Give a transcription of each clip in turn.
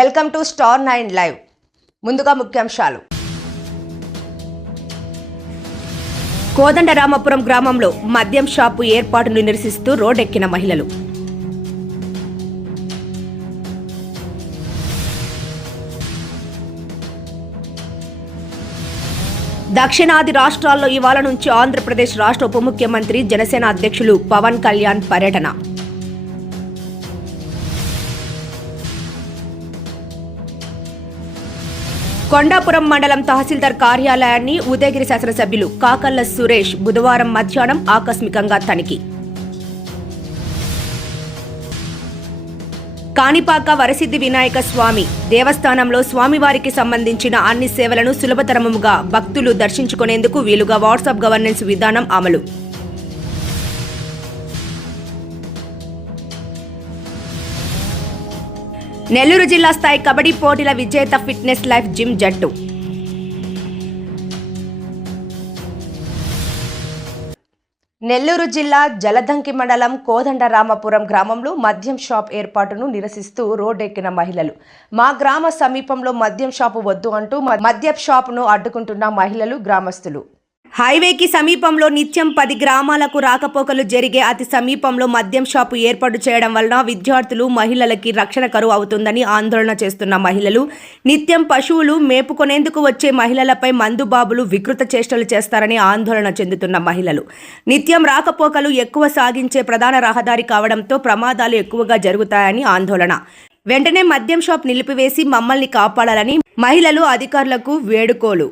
Welcome to star 9 live. ముందుగా ముఖ్యాంశాలు. కోదండరామపురం గ్రామంలో మద్యం షాపు ఏర్పాటును నిరసిస్తూ రోడ్డెక్కిన మహిళలు. దక్షిణాది రాష్ట్రాల్లో ఇవాళ నుంచి ఆంధ్రప్రదేశ్ రాష్ట్ర ఉప ముఖ్యమంత్రి జనసేన అధ్యక్షులు పవన్ కళ్యాణ్ పర్యటన. కొండాపురం మండలం తహసీల్దార్ కార్యాలయాన్ని ఉదయగిరి శాసనసభ్యులు కాకళ్ల సురేష్ బుధవారం మధ్యాహ్నం ఆకస్మికంగా తనిఖీ. కాణిపాక వరసిద్ధి వినాయక స్వామి దేవస్థానంలో స్వామివారికి సంబంధించిన అన్ని సేవలను సులభతరముగా భక్తులు దర్శించుకునేందుకు వీలుగా వాట్సాప్ గవర్నెన్స్ విధానం అమలు. నెల్లూరు జిల్లా స్థాయి కబడ్డీ పోటీల విజేత ఫిట్నెస్ లైఫ్ జిమ్ జట్టు. నెల్లూరు జిల్లా జలదంకి మండలం కోదండరామపురం గ్రామంలో మద్యం షాప్ ఏర్పాటును నిరసిస్తూ రోడ్డెక్కిన మహిళలు. మా గ్రామ సమీపంలో మద్యం షాపు వద్దు అంటూ మద్యం షాపును అడ్డుకుంటున్న మహిళలు, గ్రామస్తులు. హైవేకి సమీపంలో నిత్యం 10 గ్రామాలకు రాకపోకలు జరిగే అతి సమీపంలో మద్యం షాపు ఏర్పాటు చేయడం వలన విద్యార్థులు, మహిళలకి రక్షణ కరువు అవుతుందని ఆందోళన చేస్తున్న మహిళలు, నిత్యం పశువులు మేపుకొనేందుకు వచ్చే మహిళలపై మందుబాబులు వికృత చేష్టలు చేస్తారని ఆందోళన చెందుతున్న మహిళలు, నిత్యం రాకపోకలు ఎక్కువ సాగించే ప్రధాన రహదారి కావడంతో ప్రమాదాలు ఎక్కువగా జరుగుతాయని ఆందోళన. వెంటనే మద్యం షాప్ నిలిపివేసి మమ్మల్ని కాపాడాలని మహిళలు అధికారులకు వేడుకోలు.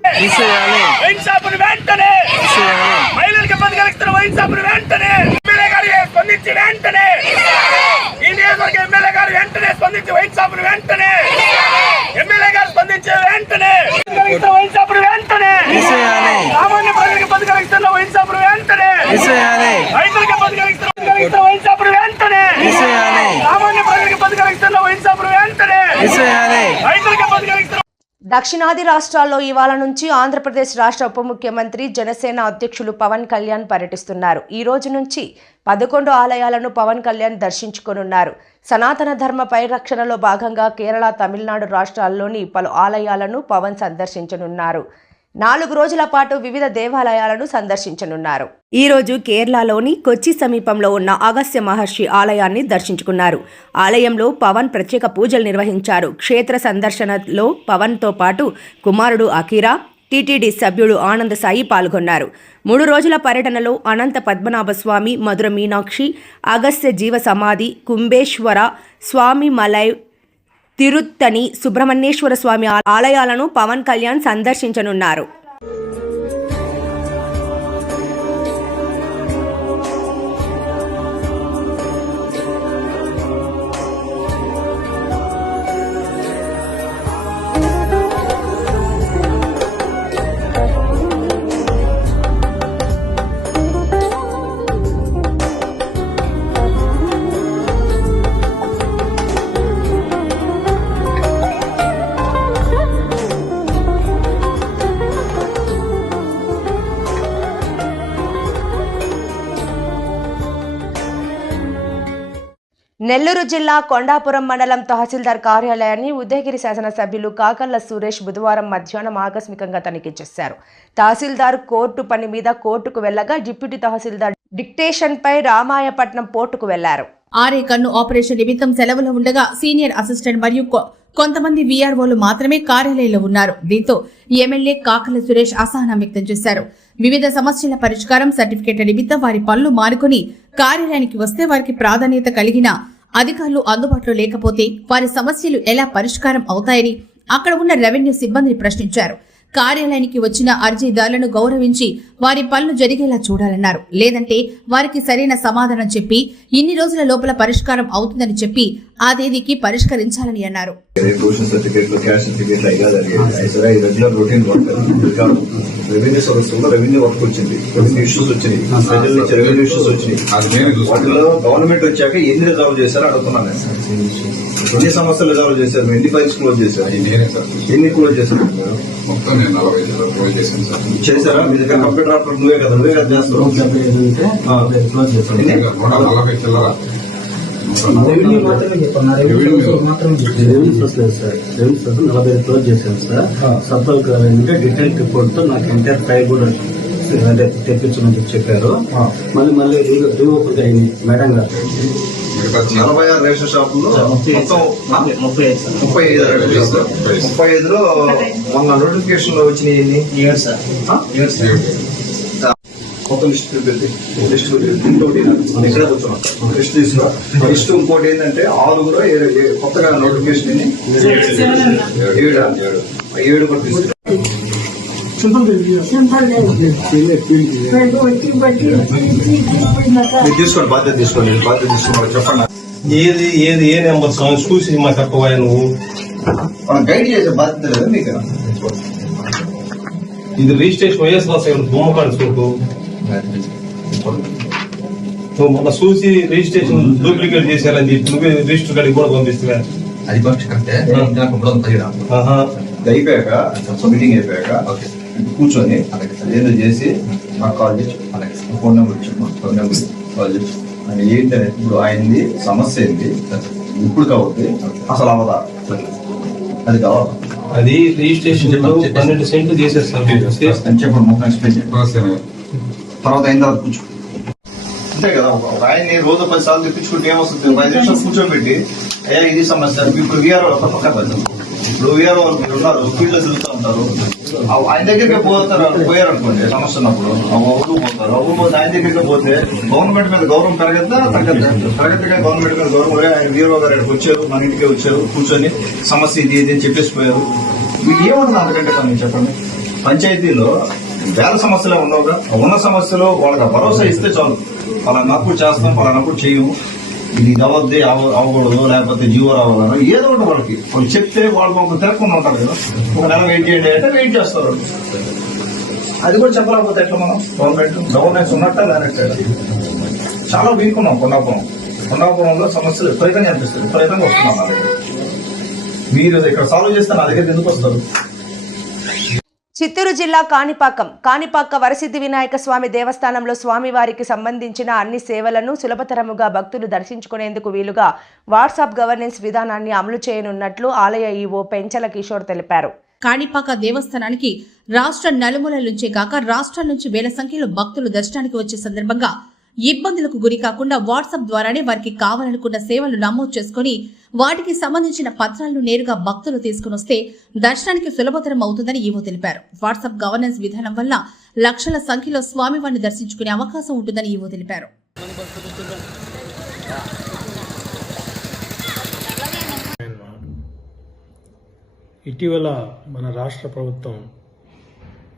దక్షిణాది రాష్ట్రాల్లో ఇవాళ నుంచి ఆంధ్రప్రదేశ్ రాష్ట్ర ఉప ముఖ్యమంత్రి జనసేన అధ్యక్షులు పవన్ కళ్యాణ్ పర్యటిస్తున్నారు. ఈ రోజు నుంచి 11 ఆలయాలను పవన్ కళ్యాణ్ దర్శించుకోనున్నారు. సనాతన ధర్మ పరిరక్షణలో భాగంగా కేరళ, తమిళనాడు రాష్ట్రాల్లోని పలు ఆలయాలను పవన్ సందర్శించనున్నారు. 4 రోజుల పాటు వివిధ దేవాలయాలను సందర్శించనున్నారు. ఈ రోజు కేరళలోని కొచ్చి సమీపంలో ఉన్న అగస్త్య మహర్షి ఆలయాన్ని దర్శించుకున్నారు. ఆలయంలో పవన్ ప్రత్యేక పూజలు నిర్వహించారు. క్షేత్ర సందర్శనలో పవన్తో పాటు కుమారుడు అఖీరా, టీటీడీ సభ్యుడు ఆనంద సాయి పాల్గొన్నారు. 3 రోజుల పర్యటనలో అనంత పద్మనాభ స్వామి, మధుర మీనాక్షి, అగస్త్య జీవ సమాధి, కుంభేశ్వర స్వామి మలై, తిరుత్తని, సుబ్రహ్మణ్యేశ్వర స్వామి ఆలయాలను పవన్ కళ్యాణ్ సందర్శించనున్నారు. నెల్లూరు జిల్లా కొండాపురం మండలం తహసీల్దార్ కార్యాలయాన్ని ఉదయగిరి శాసనసభ్యులు కాకళ్ల సురేష్ బుధవారం మధ్యాహ్నం ఆకస్మికంగా తనిఖీ చేశారు. తహసీల్దార్ కోర్టు పని మీద కోర్టుకు వెళ్లగా డిప్యూటీ తహసీల్దార్ డిక్టేషన్పై రామాయపట్నం పోర్టుకు వెళ్లారు. ఆర్ఏ కన్ను ఆపరేషన్ నిమిత్తం సెలవులో ఉండగా సీనియర్ అసిస్టెంట్ మరియు కొంతమంది వీఆర్ఓలు మాత్రమే కార్యాలయంలో ఉన్నారు. దీంతో ఎమ్మెల్యే కాకళ్ల సురేష్ అసహనం వ్యక్తం చేశారు. వివిధ సమస్యల పరిష్కారం సర్టిఫికేట్ల నిమిత్తం వారి పనులు మానుకుని కార్యాలయానికి వస్తే వారికి ప్రాధాన్యత కలిగిన అధికారులు అందుబాటులో లేకపోతే వారి సమస్యలు ఎలా పరిష్కారం అవుతాయని అక్కడ ఉన్న రెవెన్యూ సిబ్బందిని ప్రశ్నించారు. కార్యాలయానికి వచ్చిన అర్జీదారులను గౌరవించి వారి పనులు జరిగేలా చూడాలన్నారు. లేదంటే వారికి సరైన సమాధానం చెప్పి ఇన్ని రోజుల లోపల పరిష్కారం అవుతుందని చెప్పి ఆ తేదీకి పరిష్కరించాలని అన్నారు. గవర్నమెంట్ వచ్చాక ఎన్ని రిజాల్వ్ చేశారో అడుగుతున్నాను. ఎన్ని సమస్యలు రిజాల్వ్ చేశారు? ఎన్ని ఫైల్స్ క్లోజ్ చేశారు? ఎన్ని క్లోజ్ చేశారు? మొత్తం నేను 45 క్లోజ్ చేశాను సార్. చేశారా? మీ దగ్గర కంప్యూటర్ ఆపరేటర్ నువ్వే కదా చేస్తావు. 140 చిల్లర రెవెన్యూ మాత్రమే చెప్పాను. రెవెన్యూ మాత్రమే చెప్పాను. రెవెన్యూ సోర్స్ లేదు సార్. రెవెన్యూ సోర్స్ 45 క్లోజ్ చేశాను సార్. సబ్ కలెక్టర్ ఏంటంటే డీటెయిల్ రిపోర్ట్ తో నాకు ఎంటైర్ ఫైల్ కూడా తెప్పించమని చెప్పారు. మళ్ళీ రీఓపెన్ అయింది మేడం గారు. 46 రేషన్ షాపుల్లో మొత్తం 35లో మొన్న నోటిఫికేషన్ లో వచ్చినాయి. కొత్త లిస్ట్ లిస్ట్ ఇక్కడ కూర్చున్నాం. లిస్ట్ తీసుకురా. లిస్ట్ ఇంకోటి ఏంటంటే 6 కొత్తగా నోటిఫికేషన్ 7 కూడా తీసుకురా. మీరు తీసుకోండి, బాధ్యత తీసుకోండి. బాధ్యత తీసుకుని చెప్పండి. ఏ నెంబర్ చూసి మా చెప్పబోయా నువ్వు మనం గైడ్ చేసే బాధ్యత లేదా మీకు? ఇది రిజిస్ట్రేషన్ వైఎస్ బొమ్మ కాడుచుకుంటూ నువ్వు మొన్న చూసి రిజిస్ట్రేషన్ డూప్లికేట్ చేశారని చెప్పి నువ్వే రిజిస్టర్ కాడికి కూడా పంపిస్తున్నా. అది కరెక్టే. అయిపోయాక మీటింగ్ అయిపోయాక కూర్చొని ఏదో చేసి నాకు కాల్ చేసి ఫోన్ నెంబర్ ఇచ్చాను. ఫోన్ నెంబర్ కాల్ చేసి ఆయన ఏంటంటే ఇప్పుడు ఆయనది సమస్య ఏంటి, ఇప్పుడు కావద్దు అసలు అవదా, అది కావాలి. అది రిజిస్ట్రేషన్ 12 సెంట్లు చేసేస్తాను అని చెప్పండి. మొత్తం ఎక్స్ప్లెయిన్ చేయండి. తర్వాత అయిన తర్వాత కూర్చో. అంతే కదా, ఆయన్ని రోజు 10 సార్లు తెప్పించుకుంటే ఏమొస్తుంది? 5 నిమిషాలు కూర్చోబెట్టి అయ్యా ఇది సమస్య. ఇప్పుడు వీఆర్ఓ పక్క ఇప్పుడు వీఆర్ఓ మీరు ఉన్నారు, ఫీల్డ్ లో తిరుగుతూ ఉంటారు. ఆయన దగ్గరికి పోయారనుకోండి సమస్య ఉన్నప్పుడు ఊరు పోతారు. ఊరు పోతే ఆయన దగ్గరికి పోతే గవర్నమెంట్ మీద గౌరవం పెరగద్దా తగ్గద్దా? పెరగద్దుగా గవర్నమెంట్ మీద గౌరవం. ఆయన వీఆర్ఓ గారు ఇక్కడికి వచ్చారు, మన ఇంటికి వచ్చారు, కూర్చొని సమస్య ఇది ఇది అని చెప్పేసిపోయారు. మీకు ఏమన్నా అంతకంటే పని చెప్పండి. పంచాయతీలో వేల సమస్యలే ఉండవుగా. ఉన్న సమస్యలు వాళ్ళకి భరోసా ఇస్తే చాలు. పలానప్పుడు చేస్తాం, పలానప్పుడు చేయము, ఇది అవద్ది అవ్వకూడదు, లేకపోతే జీవో రావాలన్నా ఏదో ఒకటి వాళ్ళు చెప్తే వాళ్ళు మాకు తిరగకుండా ఉంటారు కదా. ఒక నెల వెయిట్ చేయండి అంటే వెయిట్ చేస్తారు. అది కూడా చెప్పలేకపోతే ఎట్లా మనం? గవర్నెన్స్ ఉన్నట్ట లేనట్టే. చాలా వీక్ ఉన్నాం కొండాపురంలో సమస్యలు విపరీతంగా అనిపిస్తుంది. విపరీతంగా వస్తున్నాం నా దగ్గర. మీరు ఇక్కడ సాల్వ్ చేస్తే నా దగ్గర ఎందుకు వస్తారు? చిత్తూరు జిల్లా కాణిపాక వరసిద్ధి వినాయక స్వామి దేవస్థానంలో స్వామివారికి సంబంధించిన అన్ని సేవలను సులభతరముగా భక్తులు దర్శించుకునేందుకు వీలుగా వాట్సాప్ గవర్నెన్స్ విధానాన్ని అమలు చేయనున్నట్లు ఆలయ ఈవో పెంచల కిషోర్ తెలిపారు. కాణిపాక దేవస్థానానికి రాష్ట్ర నలుమూలల నుంచే కాక రాష్ట్రాల నుంచి వేల సంఖ్యలో భక్తులు దర్శనానికి వచ్చే సందర్భంగా ఇబ్బందులకు గురి కాకుండా వాట్సాప్ ద్వారానే వారికి కావాలనుకున్న సేవలు నమోదు చేసుకుని వాటికి సంబంధించిన పత్రాలను నేరుగా భక్తులు తీసుకుని వస్తే దర్శనానికి సులభతరం అవుతుందని ఈవో తెలిపారు. వాట్సాప్ గవర్నెన్స్ విధానం వల్ల లక్షల సంఖ్యలో స్వామివారిని దర్శించుకునే అవకాశం ఉంటుందని ఈవో తెలిపారు. ఇటీవల మన రాష్ట్ర ప్రభుత్వం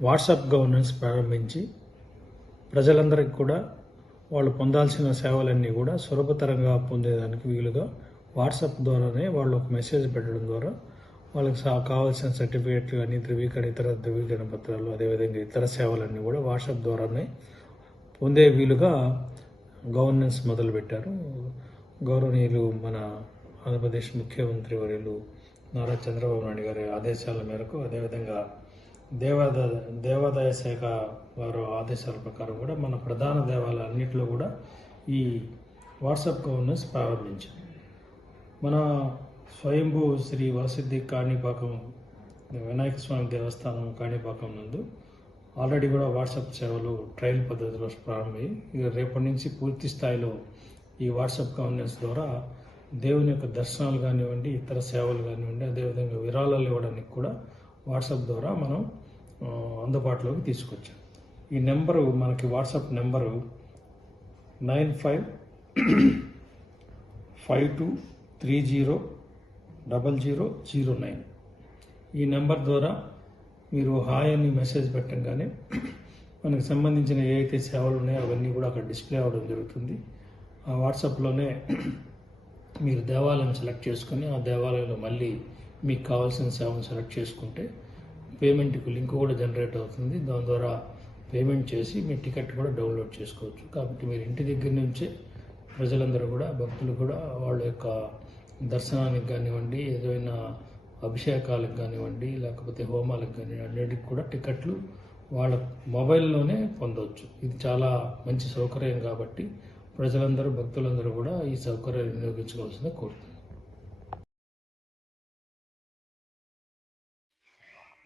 వాట్సాప్ గవర్నెన్స్ ప్రారంభించి ప్రజలందరికీ కూడా వాళ్ళు పొందాల్సిన సేవలన్నీ కూడా సులభతరంగా పొందేదానికి వీలుగా వాట్సాప్ ద్వారానే వాళ్ళు ఒక మెసేజ్ పెట్టడం ద్వారా వాళ్ళకి కావాల్సిన సర్టిఫికేట్లు కానీ ఇతర ధృవీకరణ పత్రాలు, అదేవిధంగా ఇతర సేవలన్నీ కూడా వాట్సాప్ ద్వారానే పొందే వీలుగా గవర్నెన్స్ మొదలుపెట్టారు. గౌరవనీయులు మన ఆంధ్రప్రదేశ్ ముఖ్యమంత్రి వర్యులు నారా చంద్రబాబు నాయుడు గారి ఆదేశాల మేరకు, అదేవిధంగా దేవాదాయ శాఖ వారి ఆదేశాల ప్రకారం కూడా మన ప్రధాన దేవాలయాలన్నింటిలో కూడా ఈ వాట్సాప్ గవర్నెన్స్ ప్రారంభించింది. మన స్వయంభూ శ్రీ వరసిద్ధి కాణిపాకం వినాయక స్వామి దేవస్థానం కాణిపాకం నందు ఆల్రెడీ కూడా వాట్సాప్ సేవలు ట్రయల్ పద్ధతిలో ప్రారంభమై రేపటి నుంచి పూర్తి స్థాయిలో ఈ వాట్సాప్ గవర్నెన్స్ ద్వారా దేవుని యొక్క దర్శనాలు కానివ్వండి, ఇతర సేవలు కానివ్వండి, అదేవిధంగా విరాళాలు ఇవ్వడానికి కూడా వాట్సాప్ ద్వారా మనం అందుబాటులోకి తీసుకొచ్చాం. ఈ నెంబరు మనకి వాట్సాప్ నెంబరు 9552300009. ఈ నెంబర్ ద్వారా మీరు హాయ్ అని మెసేజ్ పెట్టంగానే మనకు సంబంధించిన ఏ అయితే సేవలు ఉన్నాయో అవన్నీ కూడా అక్కడ డిస్ప్లే అవ్వడం జరుగుతుంది. ఆ వాట్సాప్లోనే మీరు దేవాలయం సెలెక్ట్ చేసుకొని ఆ దేవాలయంలో మళ్ళీ మీకు కావాల్సిన సేవను సెలెక్ట్ చేసుకుంటే పేమెంట్కి లింక్ కూడా జనరేట్ అవుతుంది. దాని ద్వారా పేమెంట్ చేసి మీ టికెట్ కూడా డౌన్లోడ్ చేసుకోవచ్చు. కాబట్టి మీరు ఇంటి దగ్గర నుంచే ప్రజలందరూ కూడా, భక్తులు కూడా వాళ్ళ యొక్క దర్శనానికి కానివ్వండి, ఏదైనా అభిషేకాలకు కానివ్వండి, లేకపోతే హోమాలకు కానివ్వండి, అన్నిటికి కూడా టికెట్లు వాళ్ళ మొబైల్లోనే పొందవచ్చు. ఇది చాలా మంచి సౌకర్యం కాబట్టి ప్రజలందరూ భక్తులందరూ కూడా ఈ సౌకర్యాన్ని వినియోగించుకోవాల్సిందిగా కోరుతున్నాను.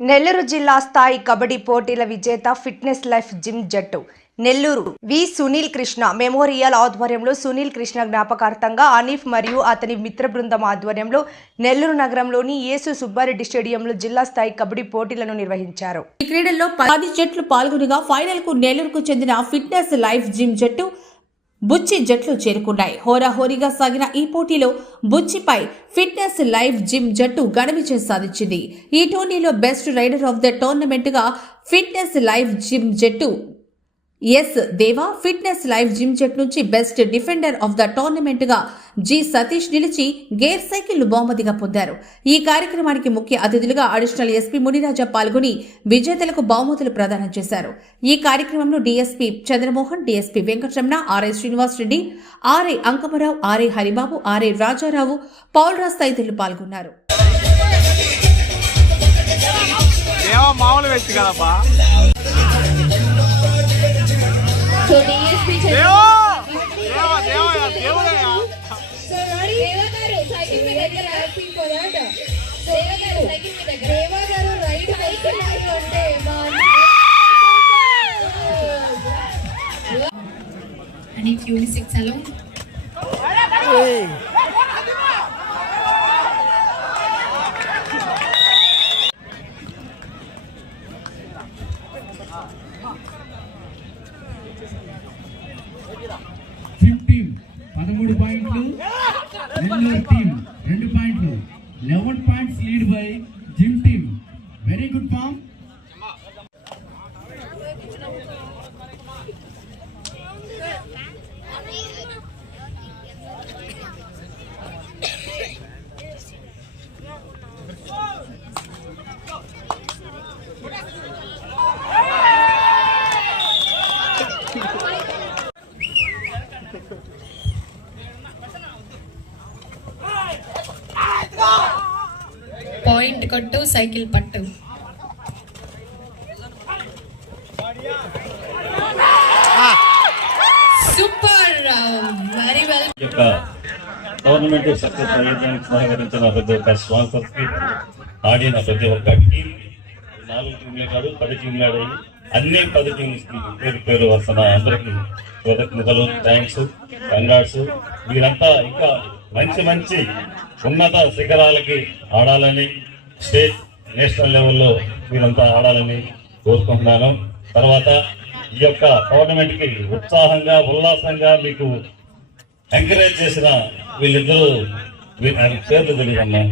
నెల్లూరు జిల్లా స్థాయి కబడ్డీ పోటీల విజేత ఫిట్నెస్ లైఫ్ జిమ్ జట్టు నెల్లూరు వి సునీల్ కృష్ణ మెమోరియల్ ఆధ్వర్యంలో సునీల్ కృష్ణ జ్ఞాపకార్థంగా అనీఫ్ మరియు అతని మిత్ర బృందం ఆధ్వర్యంలో నెల్లూరు నగరంలోని యేసు సుబ్బారెడ్డి స్టేడియంలో జిల్లా స్థాయి కబడ్డీ పోటీలను నిర్వహించారు. ఈ క్రీడల్లో 10 జట్లు పాల్గొనగా ఫైనల్ కు నెల్లూరుకు చెందిన ఫిట్నెస్ లైఫ్ జిమ్ జట్టు బుచ్చి జట్లు చేరుకున్నాయి. హోరాహోరీగా సాగిన ఈ పోటీలో బుచ్చిపై ఫిట్నెస్ లైఫ్ జిమ్ జట్టు ఘన విజయం సాధించింది. ఈ టోర్నీలో best raider of the tournament గా ఫిట్నెస్ లైఫ్ జిమ్ జట్టు S Deva, fitness life gym జట్ నుంచి best defender of the tournament గా జి సతీష్ నిలిచి గేర్ సైకిల్ బహుమతిగా పొందారు. ఈ కార్యక్రమానికి ముఖ్య అతిథులుగా అడిషనల్ ఎస్పీ మునిరాజా పాల్గొని విజేతలకు బహుమతులు ప్రదానం చేశారు. ఈ కార్యక్రమంలో DSP Chandramohan, DSP Venkataramana, RI Srinivas Reddy, RI Ankamarao, RI Haribabu, RI Rajarao, Paulraj తదితరులు పాల్గొన్నారు. So DSP cycle में దగ్గర happy for that. Deva garu cycle में దగ్గర Deva garu ride cycle అంటే and if unisex alone team 13 పాయింట్లు, నెల్లూరు టీమ్ 2 పాయింట్లు, 11 points lead by gym team. Very good form. Point కొట్టు సైకిల్ పట్టు. Super, very well. Tournament success అయ్యడానికి సహకరించిన ప్రతి ఒక్క స్పాన్సర్స్ కి, ఆడిన ప్రతి ఒక్క టీం, 4 టీంలే కాదు 10 టీంలు ఆడాయి. అన్ని 10 టీమ్స్ కి పేరు పేరు వస్తున్న అందరికి కృతజ్ఞతలు, థ్యాంక్స్, కంగ్రాట్స్. వీరంతా ఇంకా మంచి మంచి ఉన్నత శిఖరాలకి ఆడాలని, స్టేట్ నేషనల్ లెవెల్లో వీరంతా ఆడాలని కోరుకుంటున్నాను. తర్వాత ఈ యొక్క టోర్నమెంట్ కి ఉత్సాహంగా ఉల్లాసంగా మీకు ఎంకరేజ్ చేసిన వీళ్ళిద్దరూ పేర్లు తెలియదమ్మా,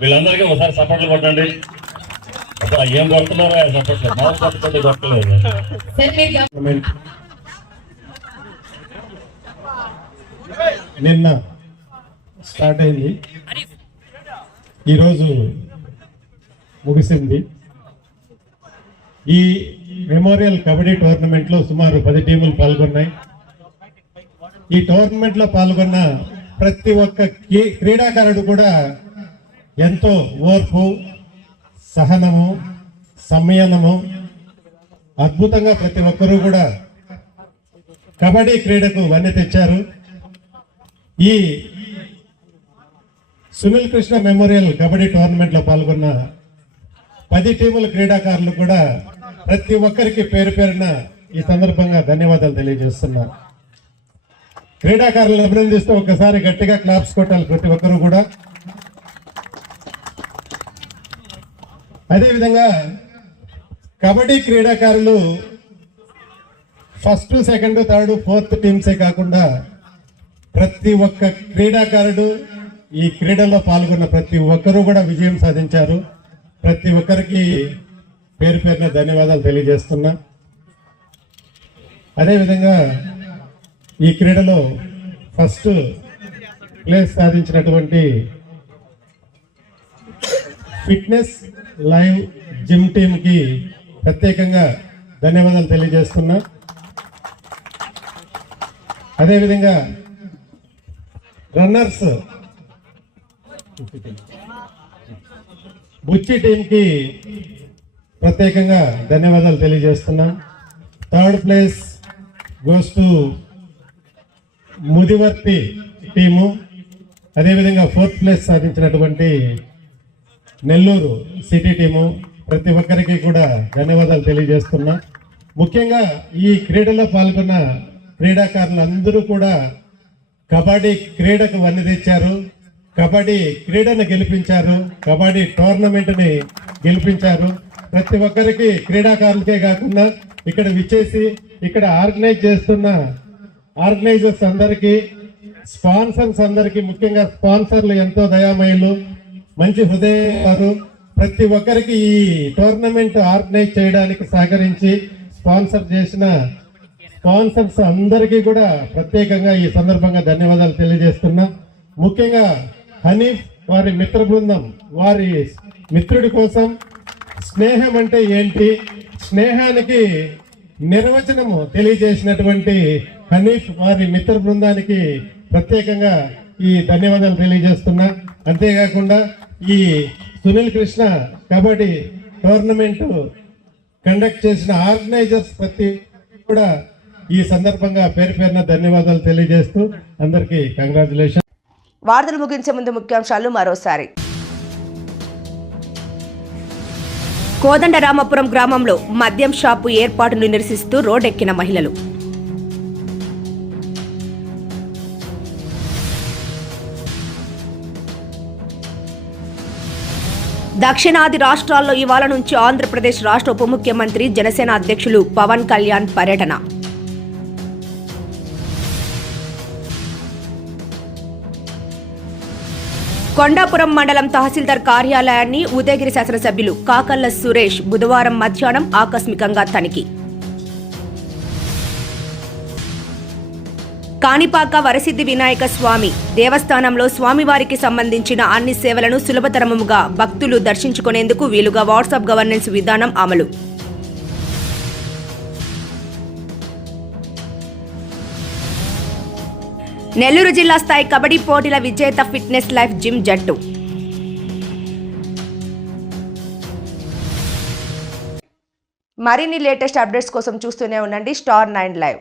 వీళ్ళందరికీ ఒకసారి సపోర్ట్లు కొట్టండి. ఏం కొడుతున్నారో సపోర్ట్లు, మాకు కొట్టుకుంటే కొట్టలేదు. నిన్న స్టార్ట్ అయింది, ఈరోజు ముగిసింది. ఈ మెమోరియల్ కబడ్డీ టోర్నమెంట్లో సుమారు 10 టీములు పాల్గొన్నాయి. ఈ టోర్నమెంట్లో పాల్గొన్న ప్రతి ఒక్క క్రీడాకారుడు కూడా ఎంతో ఓర్పు, సహనము, సంయమనము, అద్భుతంగా ప్రతి ఒక్కరూ కూడా కబడ్డీ క్రీడకు వన్నె తెచ్చారు. ఈ సునీల్ కృష్ణ మెమోరియల్ కబడ్డీ టోర్నమెంట్లో పాల్గొన్న 10 టీముల క్రీడాకారులు కూడా ప్రతి ఒక్కరికి పేరు పేరున ఈ సందర్భంగా ధన్యవాదాలు తెలియజేస్తున్నా. క్రీడాకారులను అభినందిస్తూ ఒకసారి గట్టిగా క్లాప్స్ కొట్టాలి ప్రతి ఒక్కరు కూడా. అదేవిధంగా కబడ్డీ క్రీడాకారులు ఫస్ట్, సెకండ్, థర్డ్, ఫోర్త్ టీమ్సే కాకుండా ప్రతి ఒక్క క్రీడాకారుడు ఈ క్రీడల్లో పాల్గొన్న ప్రతి ఒక్కరూ కూడా విజయం సాధించారు. ప్రతి ఒక్కరికి పేరు పేరున ధన్యవాదాలు తెలియజేస్తున్నా. అదేవిధంగా ఈ క్రీడలో ఫస్ట్ ప్లేస్ సాధించినటువంటి ఫిట్నెస్ లైవ్ జిమ్ టీమ్కి ప్రత్యేకంగా ధన్యవాదాలు తెలియజేస్తున్నా. అదేవిధంగా రన్నర్స్ బుచ్చి టీంకి ప్రత్యేకంగా ధన్యవాదాలు తెలియజేస్తున్నా. Third place goes to Mudivarthi team. అదేవిధంగా ఫోర్త్ ప్లేస్ సాధించినటువంటి నెల్లూరు సిటీ టీము. ప్రతి ఒక్కరికి కూడా ధన్యవాదాలు తెలియజేస్తున్నా. ముఖ్యంగా ఈ క్రీడలో పాల్గొన్న క్రీడాకారులందరూ కూడా కబడ్డీ క్రీడకు వన్నె తెచ్చారు, కబడ్డీ క్రీడను గెలిపించారు, కబడ్డీ టోర్నమెంట్ని గెలిపించారు. ప్రతి ఒక్కరికి క్రీడాకారులకే కాకుండా ఇక్కడ విచ్చేసి ఇక్కడ ఆర్గనైజ్ చేస్తున్న ఆర్గనైజర్స్ అందరికీ, స్పాన్సర్స్ అందరికీ, ముఖ్యంగా స్పాన్సర్లు ఎంతో దయామయులు, మంచి హృదయాలు. ప్రతి ఒక్కరికి ఈ టోర్నమెంట్ ఆర్గనైజ్ చేయడానికి సహకరించి స్పాన్సర్ చేసిన స్పాన్సర్స్ అందరికీ కూడా ప్రత్యేకంగా ఈ సందర్భంగా ధన్యవాదాలు తెలియజేస్తున్నా. ముఖ్యంగా హనీఫ్ వారి మిత్ర బృందం, వారి మిత్రుడి కోసం స్నేహం అంటే ఏంటి, స్నేహానికి నిర్వచనము తెలియజేసినటువంటి హనీఫ్ వారి మిత్ర బృందానికి ప్రత్యేకంగా ఈ ధన్యవాదాలు తెలియజేస్తున్నా. అంతేకాకుండా ఈ సునీల్ కృష్ణ కబడ్డీ టోర్నమెంట్ కండక్ట్ చేసిన ఆర్గనైజర్స్ ప్రతి కూడా ఈ సందర్భంగా పేరు పేరున ధన్యవాదాలు తెలియజేస్తూ అందరికీ కంగ్రాచులేషన్. వార్తలు ముగించే ముందు ముఖ్యాంశాలు మరోసారి. కోదండరామపురం గ్రామంలో మద్యం షాపు ఏర్పాటును నిరసిస్తూ రోడ్డెక్కిన మహిళలు. దక్షిణాది రాష్ట్రాల్లో ఇవాళ నుంచి ఆంధ్రప్రదేశ్ రాష్ట్ర ఉప ముఖ్యమంత్రి జనసేన అధ్యక్షులు పవన్ కళ్యాణ్ పర్యటన. కొండాపురం మండలం తహసీల్దార్ కార్యాలయాన్ని ఉదయగిరి శాసనసభ్యులు కాకళ్ల సురేష్ బుధవారం మధ్యాహ్నం ఆకస్మికంగా తనిఖీ. కాణిపాక వరసిద్ధి వినాయక స్వామి దేవస్థానంలో స్వామివారికి సంబంధించిన అన్ని సేవలను సులభతరముగా భక్తులు దర్శించుకునేందుకు వీలుగా వాట్సాప్ గవర్నెన్స్ విధానం అమలు. నెల్లూరు జిల్లా స్థాయి కబడ్డీ పోటీల విజేత ఫిట్నెస్ లైఫ్ జిమ్ జట్టు. మరిన్ని లేటెస్ట్ అప్డేట్స్ కోసం చూస్తూనే ఉండండి స్టార్ 9 లైవ్.